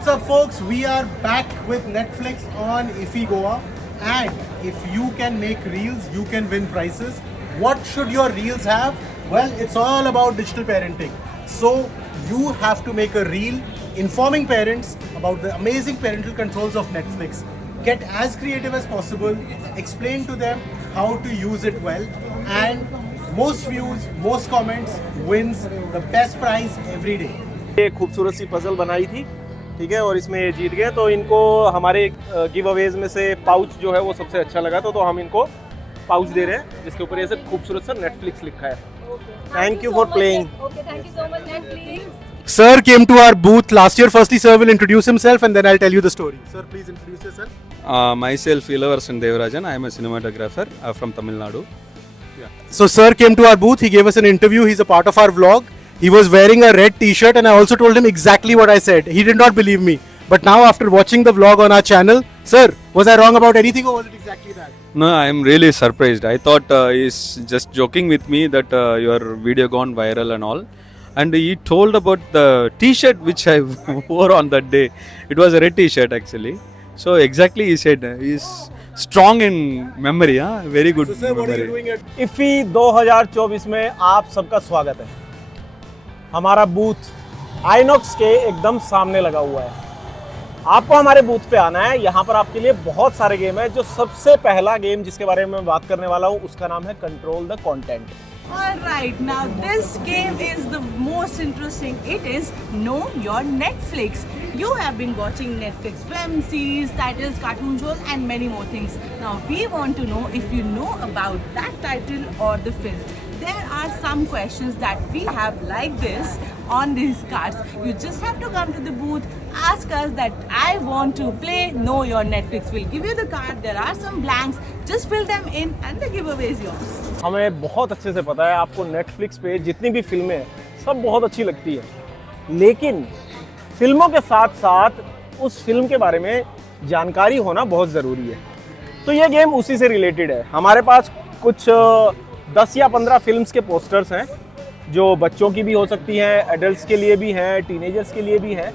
What's up, folks? We are back with Netflix on Ifi Goa. And if you can make reels, you can win prizes. What should your reels have? Well, it's all about digital parenting. So you have to make a reel informing parents about the amazing parental controls of Netflix. Get as creative as possible, explain to them how to use it well, and most views, most comments wins the best prize every day. एक खूबसूरत सी puzzle बनाई थी, ठीक है, और इसमें ये जीत गए। तो इनको हमारे गिव अवेज में से पाउच जो है वो सबसे अच्छा लगा, तो हम इनको पाउच दे रहे हैं जिसके ऊपर ऐसे खूबसूरत सा नेटफ्लिक्स लिखा है। Thank you for playing. Okay, thank you so much, Netflix. Sir came to our booth last year. Firstly, sir will introduce himself and then I'll tell you the story. Sir, please introduce yourself. Myself, Ilavasan Devarajan. I am a cinematographer from Tamil Nadu. So, sir came to our booth. He gave us an interview. He's a part of our vlog. He was wearing a red t-shirt and I also told him exactly what I said. He did not believe me. But now, after watching the vlog on our channel, sir, was I wrong about anything or was it exactly that? No, I am really surprised. I thought he's just joking with me that your video gone viral and all. And he told about the t-shirt which I wore on that day. It was a red t-shirt actually. So exactly he said he's strong in memory. Huh? Very good So, sir, what are you memory. doing at... इफ़ी 2024 में आप सबका स्वागत है। हमारा booth INOX के एकदम सामने लगा हुआ है। आपको हमारे बूथ पे आना है। यहाँ पर आपके लिए बहुत सारे गेम है। जो सबसे पहला गेम जिसके बारे में मैं बात करने वाला हूँ उसका नाम है control the content. Alright, now this game is the most interesting. It is Know Your Netflix. You have been watching Netflix film, series, titles, cartoon shows and many more things. Now we want to know if you know about that title or the film. There are some questions that we have like this on these cards. You just have to come to the booth, ask us that I want to play Know Your Netflix. We'll give you the card. There are some blanks. Just fill them in and the giveaway is yours. हमें बहुत अच्छे से पता है आपको Netflix पे जितनी भी फिल्में हैं सब बहुत अच्छी लगती है, लेकिन फिल्मों के साथ साथ उस फिल्म के बारे में जानकारी होना बहुत ज़रूरी है। तो ये गेम उसी से रिलेटेड है। हमारे पास कुछ 10 या 15 फिल्म्स के पोस्टर्स हैं जो बच्चों की भी हो सकती हैं, एडल्ट्स के लिए भी हैं, टीनेजर्स के लिए भी हैं,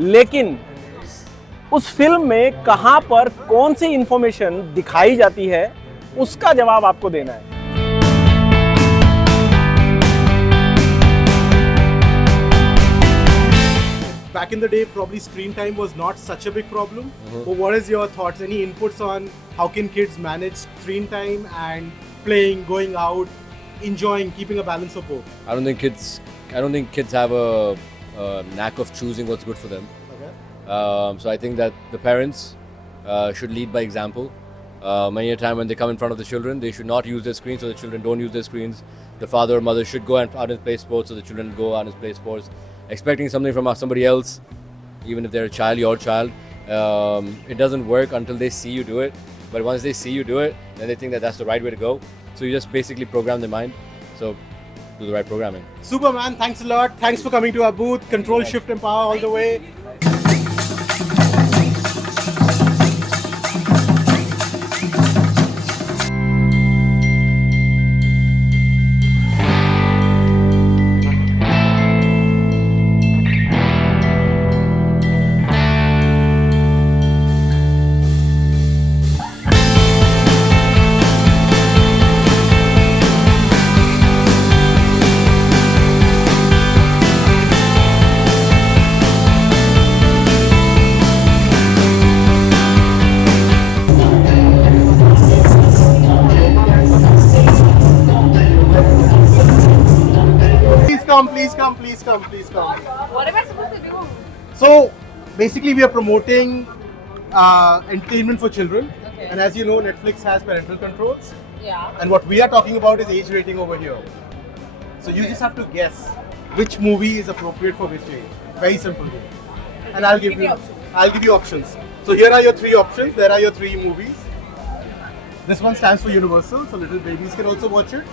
लेकिन उस फिल्म में कहाँ पर कौन सी इंफॉर्मेशन दिखाई जाती है उसका जवाब आपको देना है। Back in the day, probably screen time was not such a big problem. But what is your thoughts? Any inputs on how can kids manage screen time and playing, going out, enjoying, keeping a balance of both? I don't think kids have a knack of choosing what's good for them. Okay. So I think that the parents should lead by example. Many a time when they come in front of the children, they should not use their screens, so the children don't use their screens. The father or mother should go out and play sports, so the children go out and play sports. Expecting something from somebody else, even if they're a child, your child, it doesn't work until they see you do it. But once they see you do it, then they think that that's the right way to go. So you just basically program their mind. So do the right programming. Superman, thanks a lot. Thanks for coming to our booth. Control, shift, and power all the way. Please come. What am I supposed to do? So, basically, we are promoting entertainment for children. Okay. And as you know, Netflix has parental controls. Yeah. And what we are talking about is age rating over here. So, you just have to guess which movie is appropriate for which age. Very simple. And I'll give you options. So, here are your 3 options. There are your 3 movies. This one stands for Universal, so little babies can also watch it.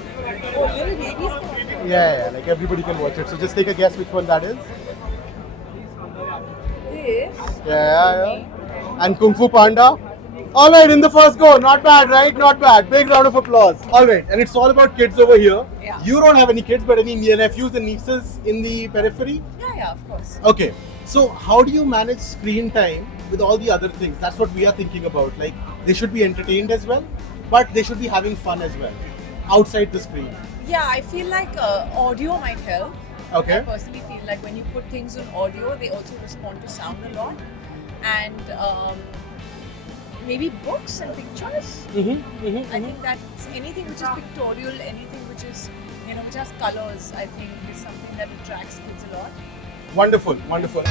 Oh, little babies can watch it. Yeah, like everybody can watch it. So just take a guess which one that is. This. Yeah. And Kung Fu Panda. All right, in the first go, not bad, right? Not bad. Big round of applause. All right, and it's all about kids over here. Yeah. You don't have any kids, but any nephews and nieces in the periphery? Yeah, of course. Okay, so how do you manage screen time with all the other things? That's what we are thinking about. Like, they should be entertained as well, but they should be having fun as well outside the screen. Yeah, I feel like audio might help. Okay. I personally feel like when you put things on audio, they also respond to sound a lot. And maybe books and pictures. I think that anything which is pictorial, anything which is, which has colors, I think is something that attracts kids a lot. Wonderful, wonderful.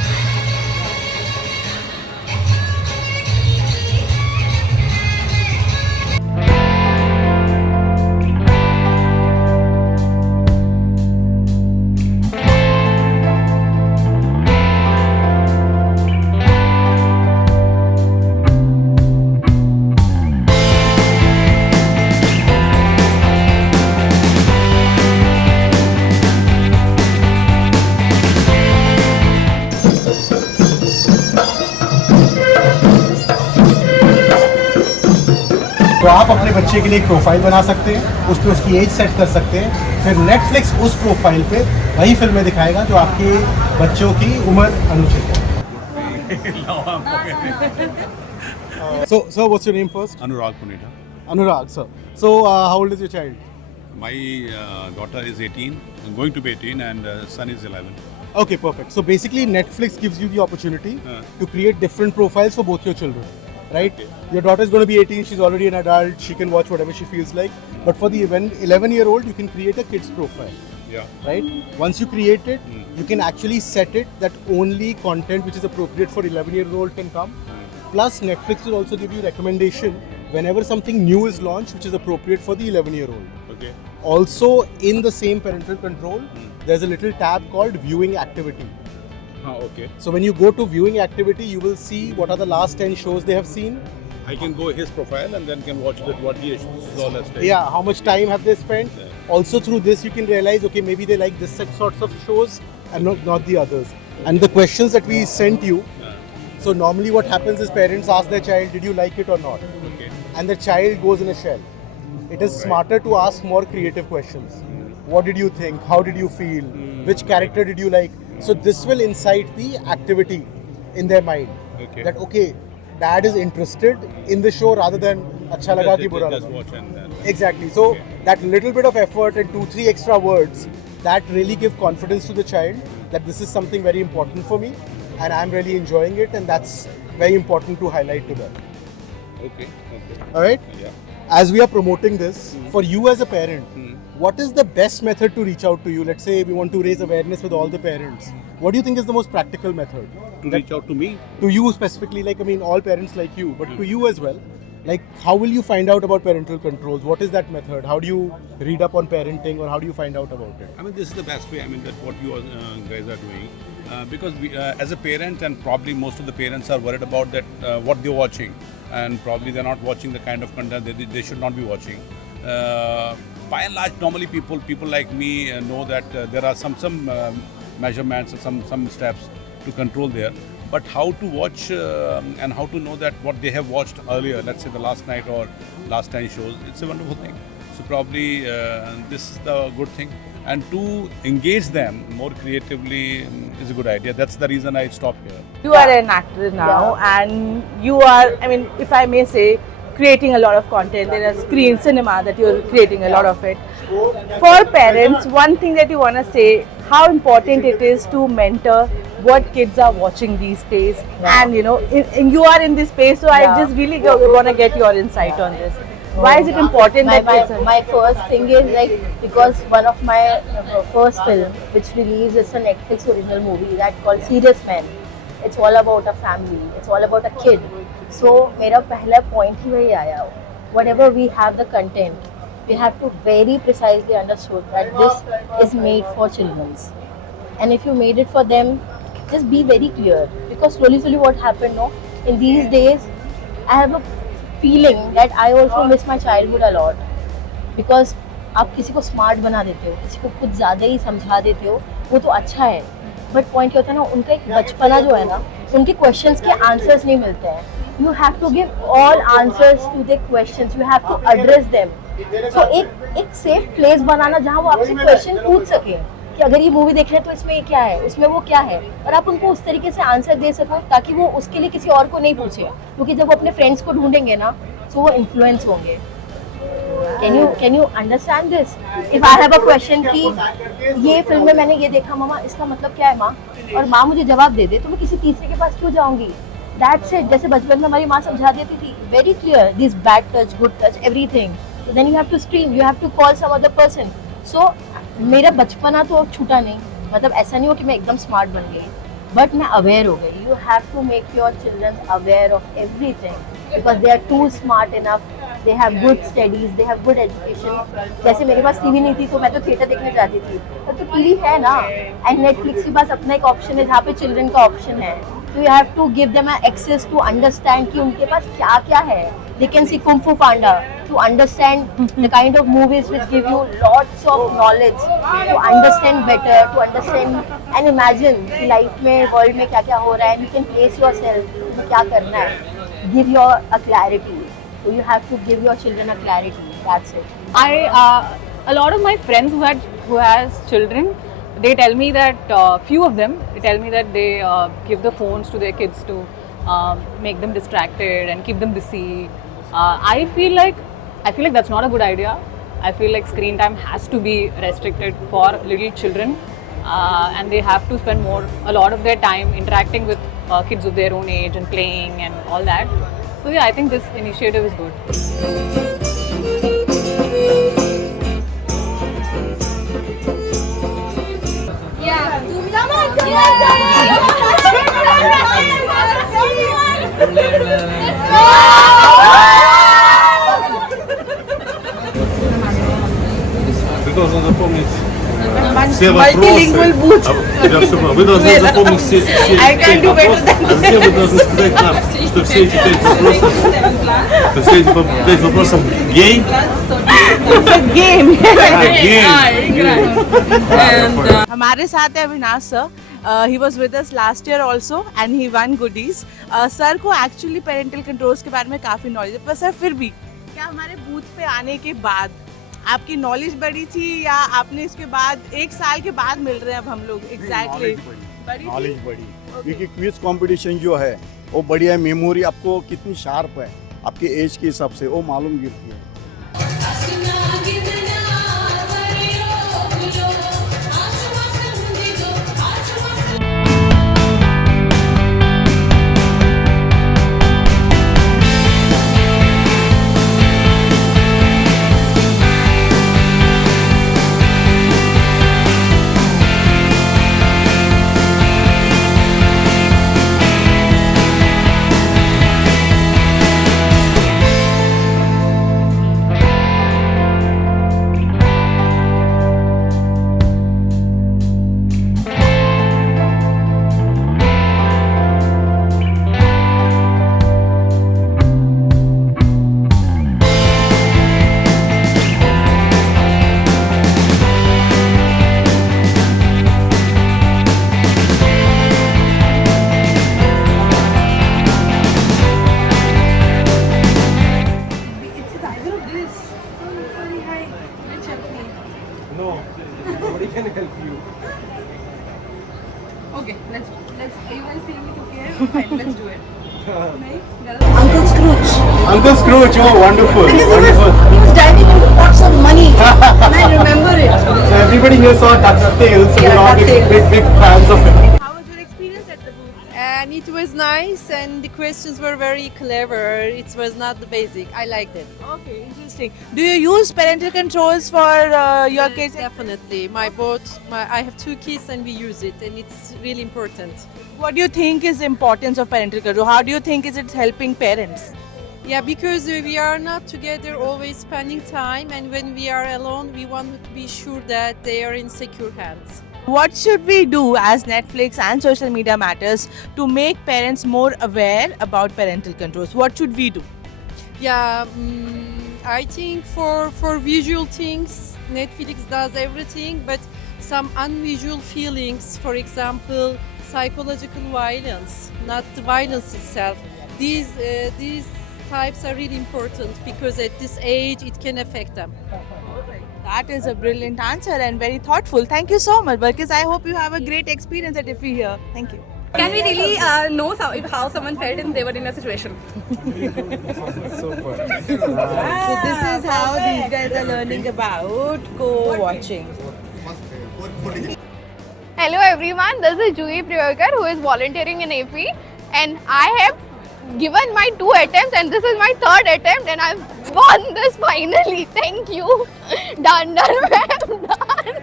तो आप अपने बच्चे के लिए एक profile बना सकते हैं, उस पर उसकी एज सेट कर सकते हैं, फिर नेटफ्लिक्स उस प्रोफाइल पे वही फिल्में दिखाएगा जो आपके बच्चों की उम्र अनुचित है. So what's your name first? Anurag Punita. Anurag, sir. So how old is your child? My daughter is 18, going to be 18, and son is 11. Okay, perfect. So basically Netflix gives you the opportunity Uh. to create different profiles for both your children, right? Your daughter is going to be 18, she's already an adult, she can watch whatever she feels like. But for the 11-year-old, you can create a kid's profile, Yeah. right? Once you create it, you can actually set it that only content which is appropriate for 11-year-old can come. Plus, Netflix will also give you recommendation whenever something new is launched which is appropriate for the 11-year-old. Okay. Also, in the same parental control, there's a little tab called viewing activity. Okay. So when you go to viewing activity, you will see what are the last 10 shows they have seen. I can go his profile and then can watch that what he saw last time. Yeah, how much time have they spent? Yeah. Also through this, you can realize, okay, maybe they like this sorts of shows and not the others. And the questions that we sent you, so normally what happens is parents ask their child, did you like it or not? Okay. And the child goes in a shell. It is smarter to ask more creative questions. What did you think? How did you feel? Which character did you like? So this will incite the activity in their mind. Okay. That okay, dad is interested in the show rather than अच्छा लगा कि बुरा Just लगा. watch and then. Exactly. So that little bit of effort and 2-3 extra words that really give confidence to the child that this is something very important for me and I'm really enjoying it, and that's very important to highlight to them. Okay. Okay. All right. Yeah. As we are promoting this, for you as a parent, what is the best method to reach out to you? Let's say we want to raise awareness with all the parents. What do you think is the most practical method? To reach out to me. To you specifically, like I mean, all parents like you, but to you as well. Like, how will you find out about parental controls? What is that method? How do you read up on parenting, or how do you find out about it? I mean, this is the best way. I mean, that what you guys are doing, because we, as a parent, and probably most of the parents are worried about that what they're watching, and probably they're not watching the kind of content they should not be watching. By and large, normally people like me know that there are some measurements or some steps to control there. But how to watch and how to know that what they have watched earlier, let's say the last night or last 10 shows, it's a wonderful thing. So probably this is the good thing. And to engage them more creatively is a good idea. That's the reason I stopped here. You are an actor now, and you are, I mean, if I may say, creating a lot of content. There is screen cinema that you're creating a lot of it. For parents, one thing that you want to say, how important it is to mentor what kids are watching these days. And you know, you are in this space, so I just really want to get your insight on this. Why is it important that kids are... My first thing is like, because one of my first film which released is a Netflix original movie that called Serious Man. It's all about a family, it's all about a kid. So मेरा पहला point ही वही आया. Whatever we have the content, we have to very precisely understood that this is made for children. And if you made it for them, just be very clear. Because slowly what happened, no? In these days, I have a feeling that I also miss my childhood a lot. Because आप किसी को smart बना देते हो, किसी को कुछ ज़्यादा ही समझा देते हो, वो तो अच्छा है. बट पॉइंट क्या होता है ना, उनका एक बचपना जो है ना, उनके क्वेश्चंस के आंसर्स नहीं मिलते हैं. you have to give all answers to their questions. You have to address them. So एक safe place बनाना जहाँ वो आपसे question पूछ सके कि अगर ये मूवी देख रहे हैं तो इसमें ये क्या है, उसमें वो क्या है, और आप उनको उस तरीके से आंसर दे सको ताकि वो उसके लिए किसी और को नहीं पूछे, क्योंकि जब वो अपने फ्रेंड्स को ढूंढेंगे ना तो वो इन्फ्लुएंस होंगे. Can you understand this? If I have a question कि ये फिल्म में मैंने ये देखा मामा, इसका मतलब क्या है माँ, और माँ मुझे जवाब दे दे, तो मैं किसी तीसरे के पास क्यों जाऊंगी? That's it. जैसे बचपन में हमारी माँ समझा देती थी, very clear, this bad touch, good touch, everything. So then you have to scream, you have to call some other person. So मेरा बचपना तो छूटा नहीं, मतलब ऐसा नहीं हो कि मैं एकदम स्मार्ट बन गई, बट मैं अवेयर हो गई. You have to make your children aware of everything because they are too smart enough. They have good studies, they have good education. जैसे मेरे पास टीवी नहीं थी तो मैं तो थिएटर देखने जाती थी, पर तो टीवी है ना, एंड नेटफ्लिक्स के पास अपना एक ऑप्शन है जहाँ पे चिल्ड्रन का ऑप्शन है. तो you have to give them access to understand कि उनके पास क्या क्या है. They can see Kung Fu Panda to understand the kind of movies which give you lots of knowledge, to understand better, to understand and imagine कि life में world में क्या क्या हो रहा है. You can place yourself कि क्या करना है. Give your a clarity. So you have to give your children a clarity. That's it. A lot of my friends who has children, they tell me that few of them they tell me that they give the phones to their kids to make them distracted and keep them busy. I feel like that's not a good idea. I feel like screen time has to be restricted for little children, and they have to spend a lot of their time interacting with kids of their own age and playing and all that. So yeah, I think this initiative is good. Ты должен запомнить все вопросы. Вы должны запомнить все эти вопросы, а затем вы должны сказать нам, что все эти 5 вопросов гей. हमारे साथ है Avinash sir. He was with us last year also and he won goodies. Sir को actually parental controls के बारे में काफ़ी knowledge है, पर सर फिर भी क्या हमारे बूथ पे आने के बाद आपकी नॉलेज बढ़ी थी या आपने इसके बाद 1 साल के बाद मिल रहे हैं अब हम लोग एग्जैक्टली नॉलेज बढ़ी क्योंकि क्विज कंपटीशन जो है वो बढ़िया, मेमोरी आपको कितनी शार्प है आपके एज के हिसाब से वो मालूम गिरती है. Okay, let's. Are you guys feeling it okay? Fine, let's do it. Uncle Scrooge. Uncle Scrooge, oh wonderful, He wonderful. was diving into pots of money, and I remember it. So everybody here saw DuckTales, so Yeah, we're all DuckTales. big fans of it. How was your experience at the booth? And it was nice, and the questions were very clever. It was not the basic. I liked it. Okay, interesting. Do you use parental controls for your Yes, kids? definitely. I have 2 kids, and we use it, and it's really important. What do you think is the importance of parental control? How do you think is it helping parents? Yeah, because we are not together always spending time, and when we are alone, we want to be sure that they are in secure hands. What should we do as Netflix and social media matters to make parents more aware about parental controls? What should we do? Yeah, I think for visual things, Netflix does everything, but some unusual feelings, for example, psychological violence, not the violence itself, these types are really important because at this age it can affect them. That is a brilliant answer and very thoughtful. Thank you so much, because I hope you have a great experience at IFFI here. Thank you. Can we really know how someone felt if they were in a situation? So this is how these guys are learning about co-watching. Hello everyone, this is Juhi Priyakar who is volunteering in IFFI, and I have given my 2 attempts and this is my 3rd attempt and I've won this finally. Thank you. Done, ma'am, done.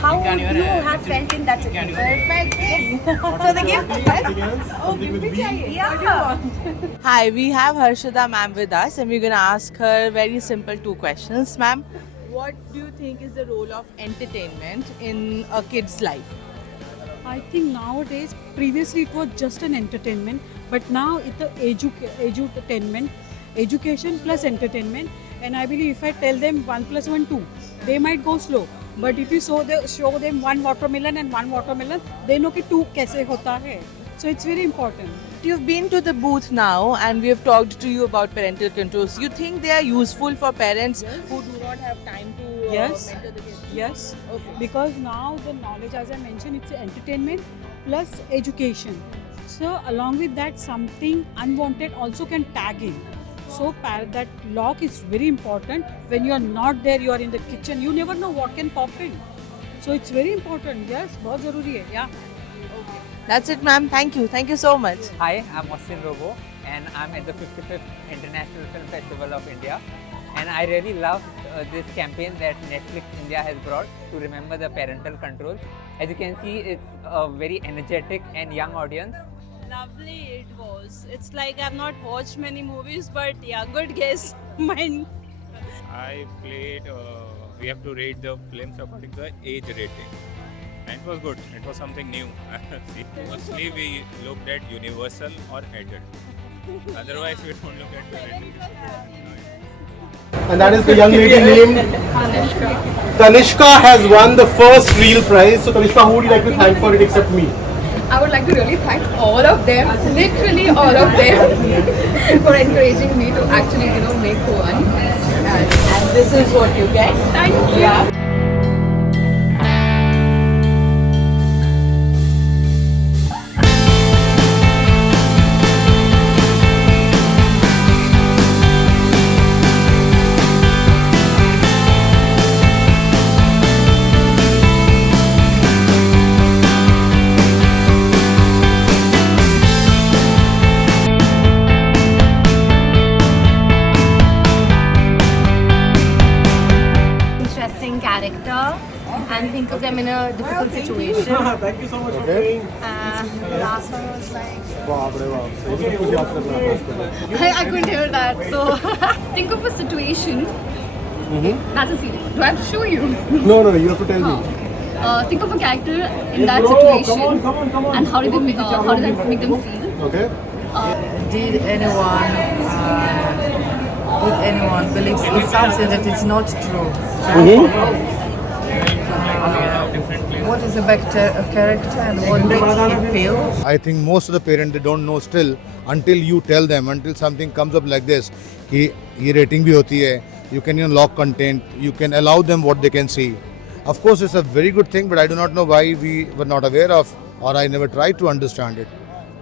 How would you have felt in that situation? Perfect. So the gift? Oh, gift bhi chahiye. Yeah. Hi, we have Harshada ma'am with us and we're going to ask her very simple 2 questions. Ma'am, what do you think is the role of entertainment in a kid's life? I think nowadays, previously it was just an entertainment, but now it's the edutainment, education plus entertainment. And I believe if I tell them 1 + 1 2, they might go slow. But if you show them 1 watermelon and 1 watermelon, they know कि 2 कैसे होता है. So it's very important. You've been to the booth now and we have talked to you about parental controls. You think they are useful for parents who do not have time to Yes. mentor the kids? Yes, Okay. because now the knowledge, as I mentioned, it's entertainment plus education. So along with that, something unwanted also can tag in. So that lock is very important. When you are not there, you are in the kitchen, you never know what can pop in. So it's very important. Yes, बहुत ज़रूरी है. Yeah. That's it, ma'am. Thank you. Thank you so much. Hi, I'm Austin Robo and I'm at the 55th International Film Festival of India. And I really love this campaign that Netflix India has brought to remember the parental controls. As you can see, it's a very energetic and young audience. Lovely it was. It's like I've not watched many movies, but yeah, good guess. Mine. I played, we have to rate the films according to the age rating. And it was good. It was something new. See, mostly we looked at universal or adult. Otherwise, we don't look at parental. And that is the young lady named Tanishka has won the first reel prize. So Tanishka, who would you like to thank for it except me? I would like to really thank all of them, literally all of them, for encouraging me to actually, make one. And this is what you get. Thank you. Yeah. Character and think of them in a difficult situation. Thank you so much for playing. The last one was like I couldn't hear that. So think of a situation. That's a scene. Do I have to show you? No, you have to tell me. Think of a character in that situation. Come on. And how did that make them feel? Okay. Did anyone believe in something that is not true? What is the character and what makes you feel? I think most of the parents, they don't know still until you tell them, until something comes up like this, कि ये rating भी होती है, you can lock content, you can allow them what they can see. Of course, it's a very good thing, but I do not know why we were not aware of, or I never tried to understand it,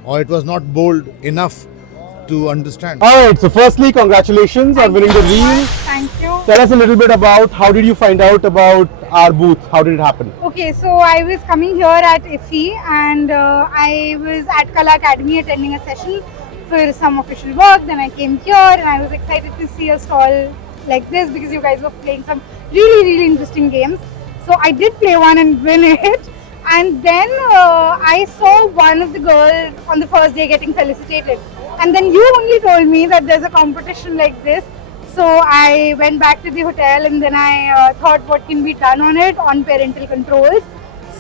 or it was not bold enough to understand. Alright, so firstly, congratulations on winning the reel. Thank you. Tell us a little bit about how did you find out about our booth? How did it happen? Okay, so I was coming here at IFFI and I was at Kala Academy attending a session for some official work. Then I came here and I was excited to see a stall like this because you guys were playing some really interesting games. So I did play one and win it. And then I saw one of the girls on the first day getting felicitated. And then you only told me that there's a competition like this. So I went back to the hotel and then I thought what can be done on it, on parental controls.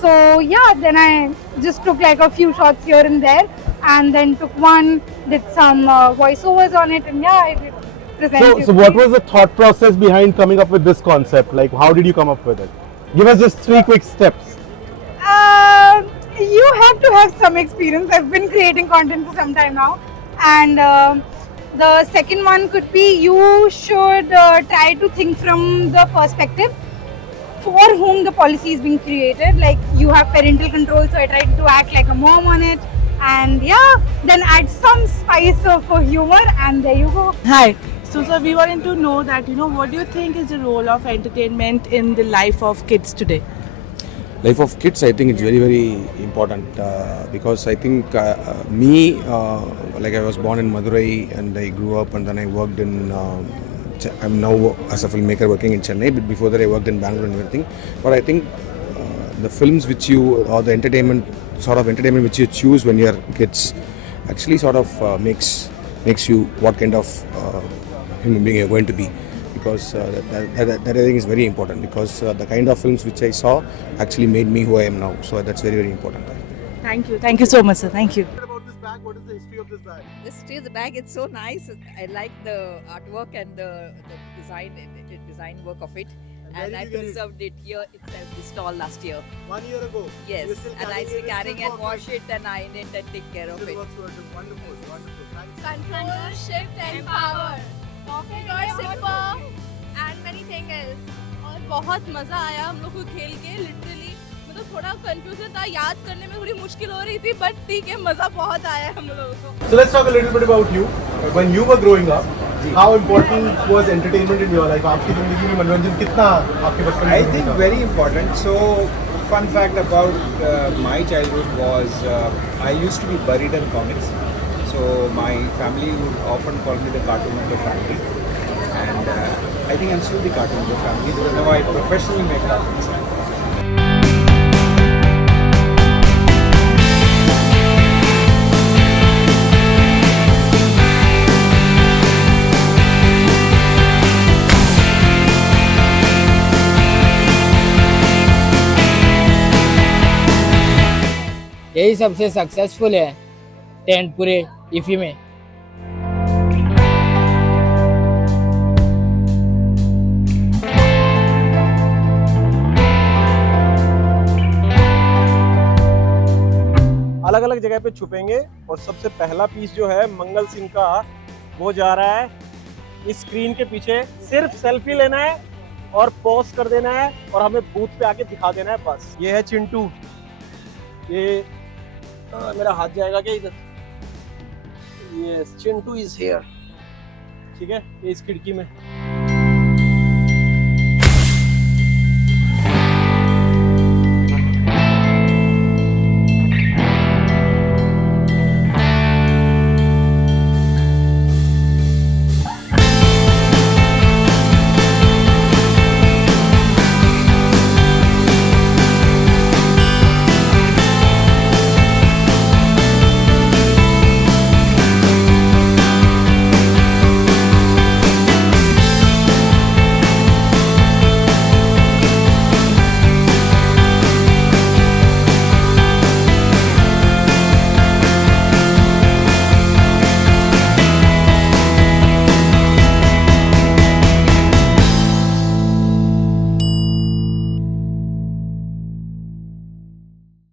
So yeah, then I just took like a few shots here and there and then took one, did some voiceovers on it and yeah, I did present. So what was the thought process behind coming up with this concept? Like how did you come up with it? Give us just 3 quick steps. You have to have some experience. I've been creating content for some time now. And the second one could be you should try to think from the perspective for whom the policy is being created. Like you have parental control, so I tried to act like a mom on it. And yeah, then add some spice of humor, and there you go. Hi. So sir, we wanted to know that, what do you think is the role of entertainment in the life of kids today? Life of kids, I think it's very, very important because I think like I was born in Madurai and I grew up and then I worked in, I'm now as a filmmaker working in Chennai, but before that I worked in Bangalore and everything. But I think the films which you, or the entertainment, sort of entertainment which you choose when you're kids actually sort of makes you what kind of human being you're going to be. Because that I think is very important, because the kind of films which I saw actually made me who I am now. So that's very, very important. Thank you so much, sir. Thank you. What about this bag? What is the history of this bag? The history of the bag, it's so nice. I like the artwork and the design work of it. And I preserved it here itself, this stall last year. 1 year ago? Yes, and I still carrying and wash it and iron it and take care of it. Wonderful. Thanks. Control, shift and power. Pocket और zipper and many things else. और बहुत मजा आया हम लोग को खेल के, लिटरली मतलब थोड़ा कंफ्यूजन था, याद करने में थोड़ी मुश्किल हो रही थी, बट ठीक है, मजा बहुत आया हम लोगों को. So let's talk a little bit about you. When you were growing up, how important was entertainment in your life? आपकी जिंदगी में मनोरंजन कितना आपके बचपन में? I think very important. So fun fact about my childhood was I used to be buried in comics. So my family would often call me the cartoon of the family, and I think I'm still the cartoon of the family because now I professionally make cartoons. यही सबसे successful है 10 पूरे IFFI में. अलग अलग जगह पे छुपेंगे और सबसे पहला पीस जो है मंगल सिंह का, वो जा रहा है इस स्क्रीन के पीछे. सिर्फ सेल्फी लेना है और पॉज कर देना है और हमें बूथ पे आके दिखा देना है, बस. ये है चिंटू. ये मेरा हाथ जाएगा क्या इधर? Yes, Chintu is here. ठीक है, ये इस खिड़की में